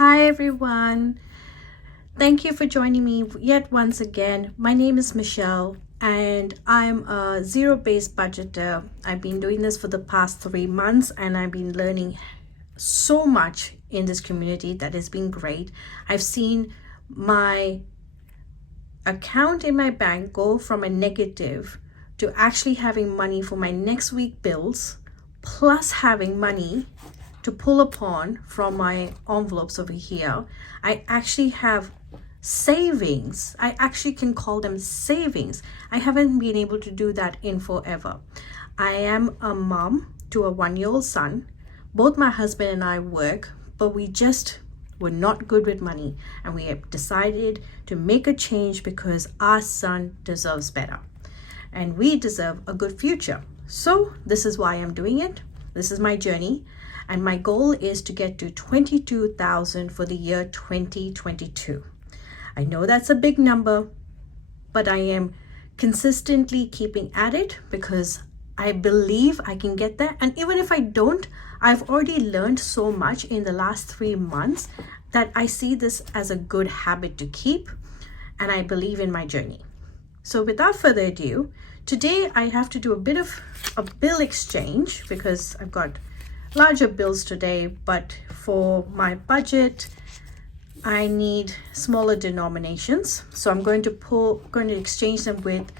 Hi everyone. Thank you for joining me yet once again. My name is Michelle and I'm a zero-based budgeter. I've been doing this for the past 3 months and I've been learning so much in this community that has been great. I've seen my account in my bank go from a negative to actually having money for my next week bills, plus having money to pull upon from my envelopes over here. I actually have savings. I actually can call them savings. I haven't been able to do that in forever. I am a mom to a 1-year-old son. Both my husband and I work, but we just were not good with money, and we have decided to make a change because our son deserves better and we deserve a good future. So this is why I'm doing it. This is my journey. And my goal is to get to 22,000 for the year 2022. I know that's a big number, but I am consistently keeping at it because I believe I can get there. And even if I don't, I've already learned so much in the last 3 months that I see this as a good habit to keep, and I believe in my journey. So without further ado, today I have to do a bit of a bill exchange because I've got larger bills today, but for my budget I need smaller denominations. So I'm going to exchange them with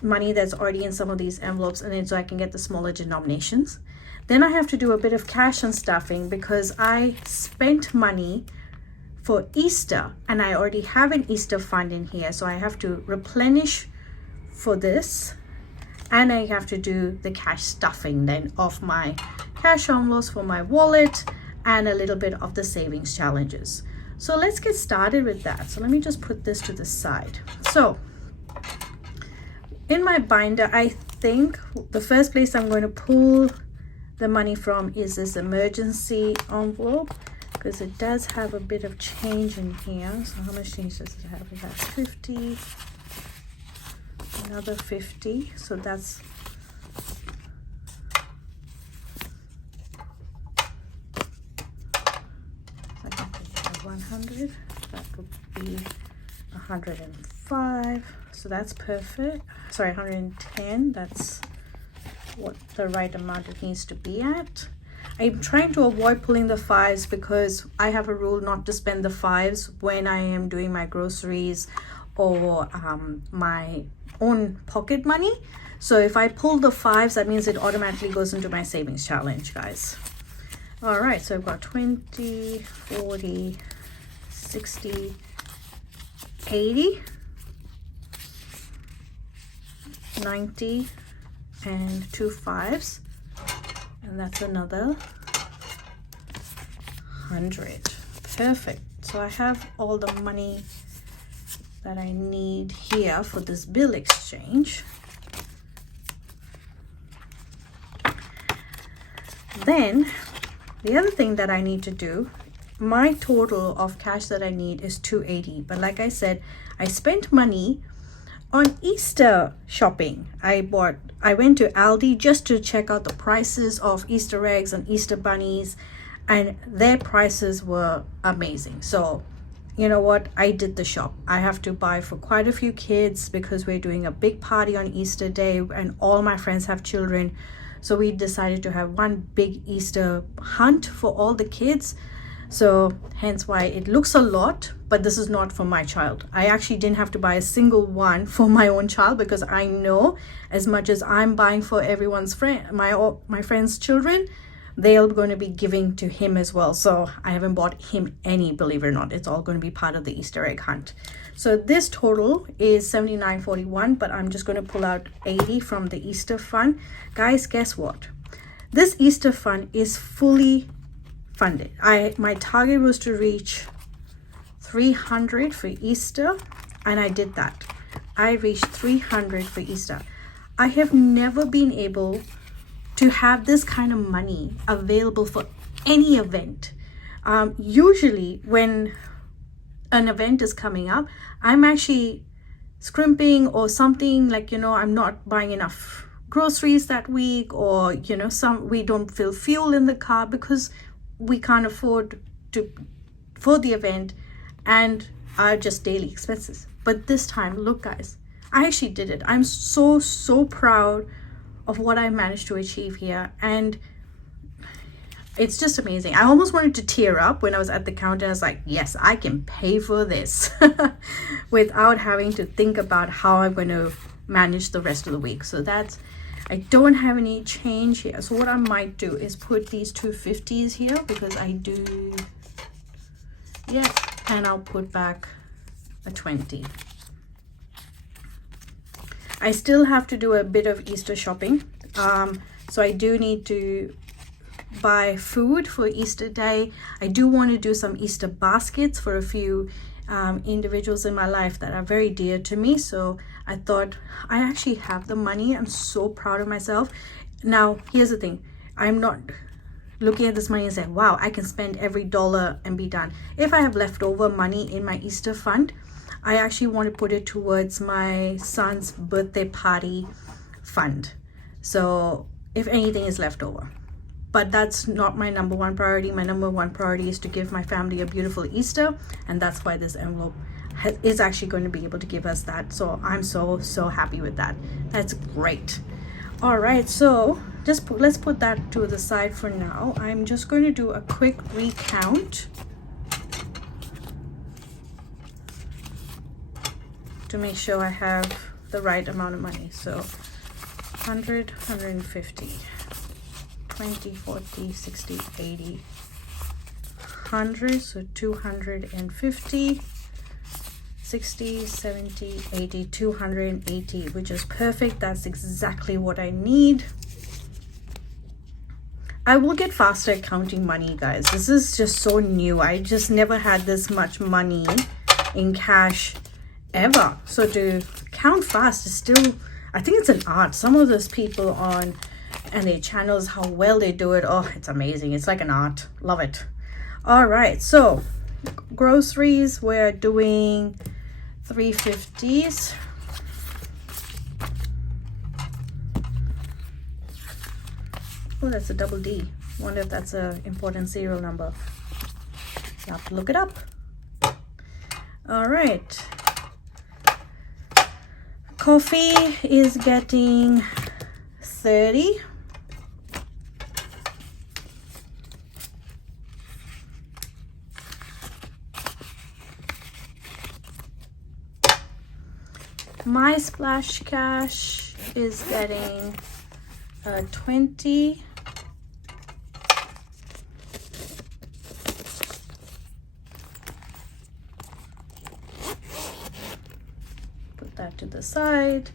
money that's already in some of these envelopes, and then so I can get the smaller denominations. Then I have to do a bit of cash unstuffing because I spent money for Easter and I already have an Easter fund in here, so I have to replenish for this, and I have to do the cash stuffing then of my cash envelopes for my wallet and a little bit of the savings challenges. So let's get started with that. So let me just put this to the side. So in my binder, I think the first place I'm going to pull the money from is this emergency envelope because it does have a bit of change in here. So how much change does it have? It has 50, another 50, so that's 100. That would be 105, so that's perfect. Sorry, 110. That's what the right amount it needs to be at. I'm trying to avoid pulling the 5s because I have a rule not to spend the 5s when I am doing my groceries or my own pocket money. So if I pull the 5s, that means it automatically goes into my savings challenge, guys. All right, so I've got 20, 40, 60, 80, 90, and 2 5s, and that's another 100. Perfect. So I have all the money that I need here for this bill exchange. Then the other thing that I need to do, my total of cash that I need is 280, but like I said, I spent money on Easter shopping. I went to Aldi just to check out the prices of Easter eggs and Easter bunnies, and their prices were amazing. So you know what, I did the shop. I have to buy for quite a few kids because we're doing a big party on Easter day and all my friends have children. So we decided to have one big Easter hunt for all the kids. So hence why it looks a lot, but this is not for my child. I actually didn't have to buy a single one for my own child because I know as much as I'm buying for everyone's my friends' children, they are going to be giving to him as well. So I haven't bought him any, believe it or not. It's all going to be part of the Easter egg hunt. So this total is $79.41, but I'm just going to pull out 80 from the Easter fund. Guys, guess what? This Easter fund is fully funded. My target was to reach 300 for Easter, and I did that. I reached 300 for Easter. I have never been able to have this kind of money available for any event. Usually when an event is coming up, I'm actually scrimping or something, like, I'm not buying enough groceries that week, or we don't fill fuel in the car because we can't afford to for the event and are just daily expenses. But this time, look guys, I actually did it. I'm so proud of what I managed to achieve here, and it's just amazing. I almost wanted to tear up when I was at the counter. I was like, yes, I can pay for this without having to think about how I'm going to manage the rest of the week. So that's, I don't have any change here. So what I might do is put these 250s here, because I do, yeah, and I'll put back a 20. I still have to do a bit of Easter shopping. So I do need to buy food for Easter Day. I do want to do some Easter baskets for a few individuals in my life that are very dear to me. So I thought, I actually have the money. I'm so proud of myself. Now, here's the thing. I'm not looking at this money and saying, wow, I can spend every dollar and be done. If I have leftover money in my Easter fund, I actually want to put it towards my son's birthday party fund. So if anything is left over. But that's not my number one priority. My number one priority is to give my family a beautiful Easter, and that's why this envelope is actually going to be able to give us that. So I'm so happy with that. That's great. All right, so let's put that to the side for now. I'm just going to do a quick recount to make sure I have the right amount of money. So 100, 150. 20, 40, 60, 80, 100, so 250, 60, 70, 80, 280, which is perfect. That's exactly what I need. I will get faster at counting money, guys. This is just so new. I just never had this much money in cash ever. So to count fast is still, I think it's an art. Some of those people on and their channels, how well they do it, oh, it's amazing. It's like an art. Love it. All right, so groceries, we're doing 350s. Oh, that's a double D. Wonder if that's a important serial number. You have to look it up. All right, coffee is getting 30. My splash cash is getting 20. Put that to the side.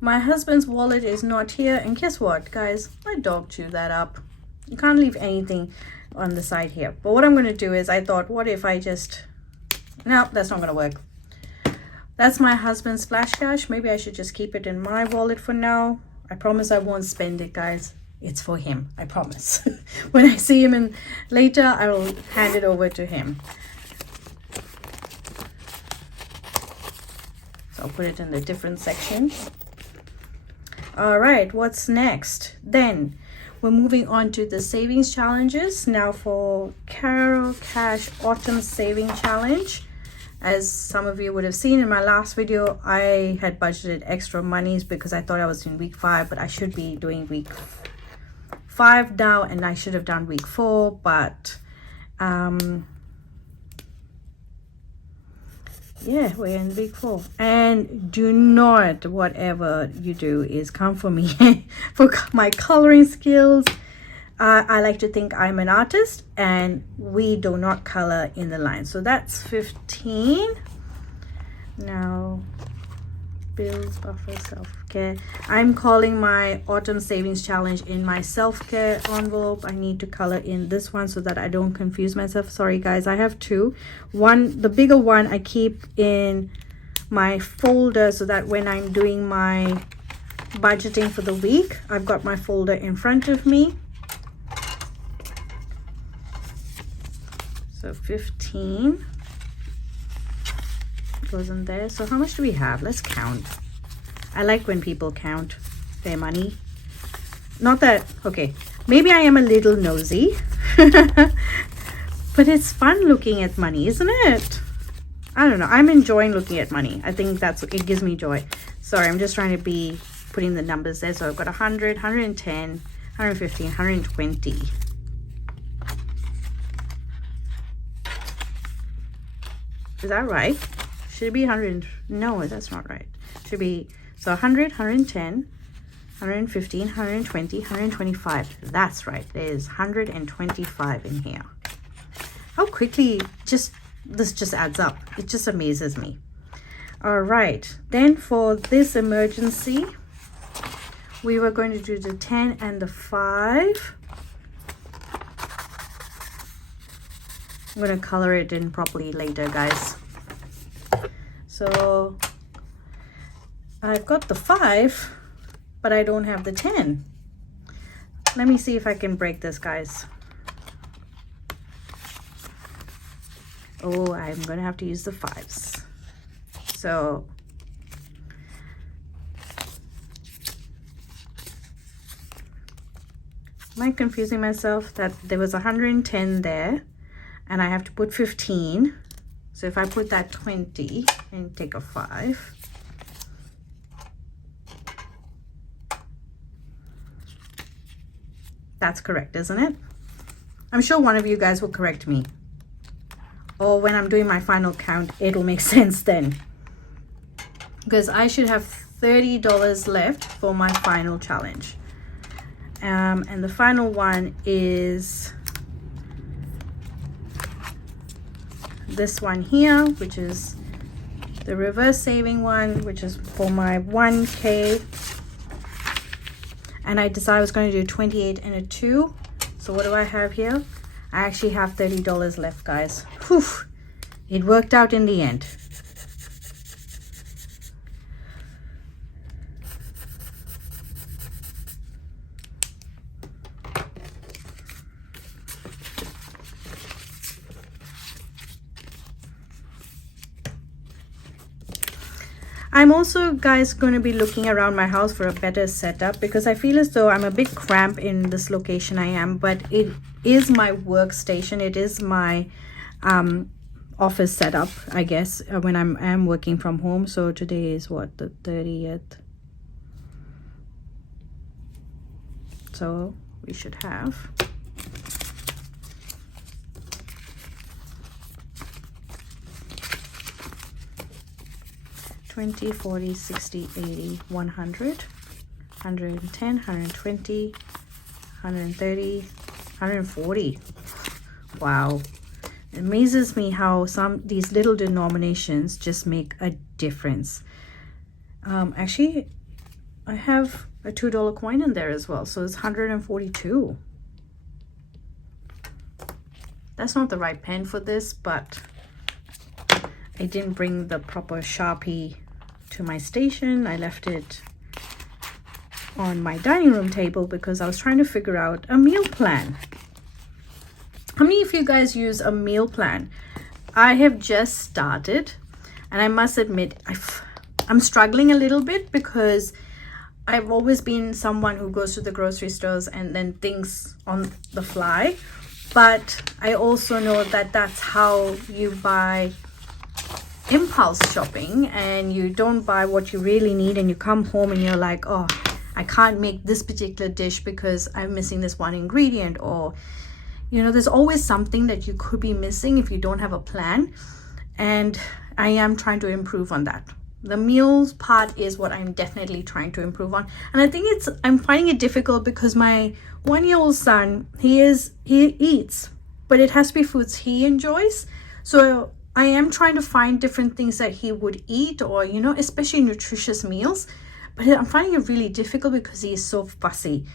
My husband's wallet is not here, and guess what, guys? My dog chewed that up. You can't leave anything on the side here. But what I'm going to do is, I thought, what if I just, no, that's not going to work. That's my husband's splash cash. Maybe I should just keep it in my wallet for now. I promise I won't spend it, guys. It's for him, I promise. When I see him later, I will hand it over to him. So I'll put it in a different section. All right, what's next? Then we're moving on to the savings challenges. Now for Carol Cash Autumn Saving Challenge. As some of you would have seen in my last video, I had budgeted extra monies because I thought I was in week 5, but I should be doing week 5 now, and I should have done week 4, but yeah, we're in week 4. And do not, whatever you do, is come for me for my coloring skills. I like to think I'm an artist, and we do not color in the line. So that's 15. Now, bills, buffer, self-care. I'm calling my autumn savings challenge in my self-care envelope. I need to color in this one so that I don't confuse myself. Sorry guys, I have two. One, the bigger one, I keep in my folder so that when I'm doing my budgeting for the week, I've got my folder in front of me. So 15 goes in there. So how much do we have? Let's count. I like when people count their money. Not that, okay, maybe I am a little nosy. But it's fun looking at money, isn't it? I don't know. I'm enjoying looking at money. I think it gives me joy. Sorry, I'm just trying to be putting the numbers there. So I've got 100, 110, 115, 120. Is that right? Should it be 100? No, that's not right. Should be, so 100, 110, 115, 120, 125. That's right. There's 125 in here. How quickly this just adds up. It just amazes me. All right. Then for this emergency, we were going to do the 10 and the 5. I'm going to color it in properly later, guys. So I've got the 5, but I don't have the 10. Let me see if I can break this, guys. Oh, I'm going to have to use the 5s. So am I confusing myself that there was 110 there and I have to put 15? So if I put that 20 and take a 5, that's correct, isn't it? I'm sure one of you guys will correct me. Or when I'm doing my final count, it'll make sense then. Because I should have $30 left for my final challenge. And the final one is this one here, which is the reverse saving one, which is for my 1K. And I decided I was going to do 28 and a 2. So what do I have here? I actually have $30 left, guys. Whew. It worked out in the end. I'm also, guys, going to be looking around my house for a better setup because I feel as though I'm a bit cramped in this location I am, but it is my workstation. It is my office setup, I guess, when I'm working from home. So today is what, the 30th? So we should have 20, 40, 60, 80, 100, 110, 120, 130, 140. Wow. It amazes me how these little denominations just make a difference. Actually, I have a $2 coin in there as well, so it's 142. That's not the right pen for this, but I didn't bring the proper Sharpie to my station. I left it on my dining room table because I was trying to figure out a meal plan. How many of you guys use a meal plan? I have just started, and I must admit I'm struggling a little bit because I've always been someone who goes to the grocery stores and then thinks on the fly. But I also know that that's how you buy impulse shopping, and you don't buy what you really need, and you come home and you're like, oh, I can't make this particular dish because I'm missing this one ingredient, or you know, there's always something that you could be missing if you don't have a plan. And I am trying to improve on that. The meals part is what I'm definitely trying to improve on. And I think I'm finding it difficult because my 1-year-old son, he eats, but it has to be foods he enjoys. So I am trying to find different things that he would eat, or, you know, especially nutritious meals. But I'm finding it really difficult because he is so fussy.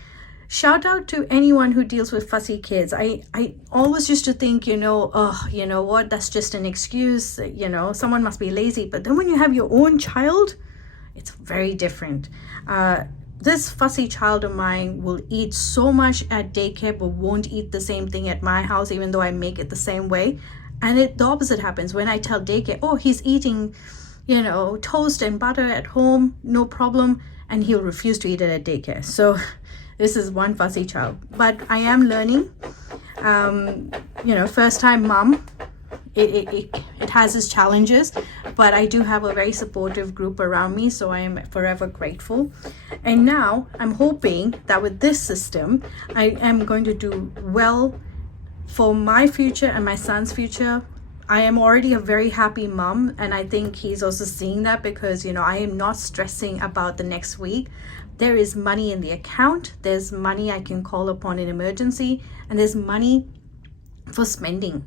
Shout out to anyone who deals with fussy kids. I always used to think, you know, oh, you know what, that's just an excuse, you know, someone must be lazy. But then when you have your own child, it's very different. This fussy child of mine will eat so much at daycare but won't eat the same thing at my house, even though I make it the same way. And the opposite happens when I tell daycare, oh, he's eating, you know, toast and butter at home, no problem, and he'll refuse to eat it at daycare. So this is one fussy child, but I am learning. First time mom, it has its challenges, but I do have a very supportive group around me, so I am forever grateful. And now I'm hoping that with this system, I am going to do well for my future and my son's future. I am already a very happy mom, and I think he's also seeing that because, I am not stressing about the next week. There is money in the account, there's money I can call upon in emergency, and there's money for spending.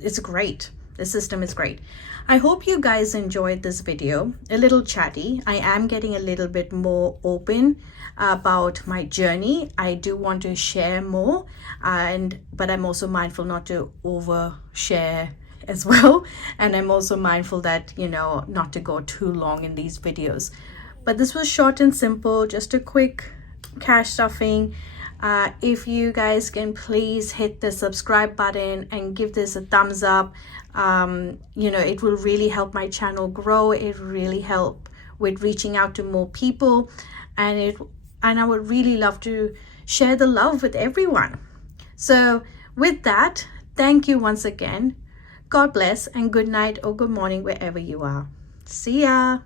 It's great. The system is great. I hope you guys enjoyed this video. A little chatty. I am getting a little bit more open about my journey. I do want to share more, but I'm also mindful not to overshare as well. And I'm also mindful that, not to go too long in these videos. But this was short and simple, just a quick cash stuffing. If you guys can please hit the subscribe button and give this a thumbs up, it will really help my channel grow. It really help with reaching out to more people, and I would really love to share the love with everyone. So with that, thank you once again. God bless, and good night or good morning wherever you are. See ya.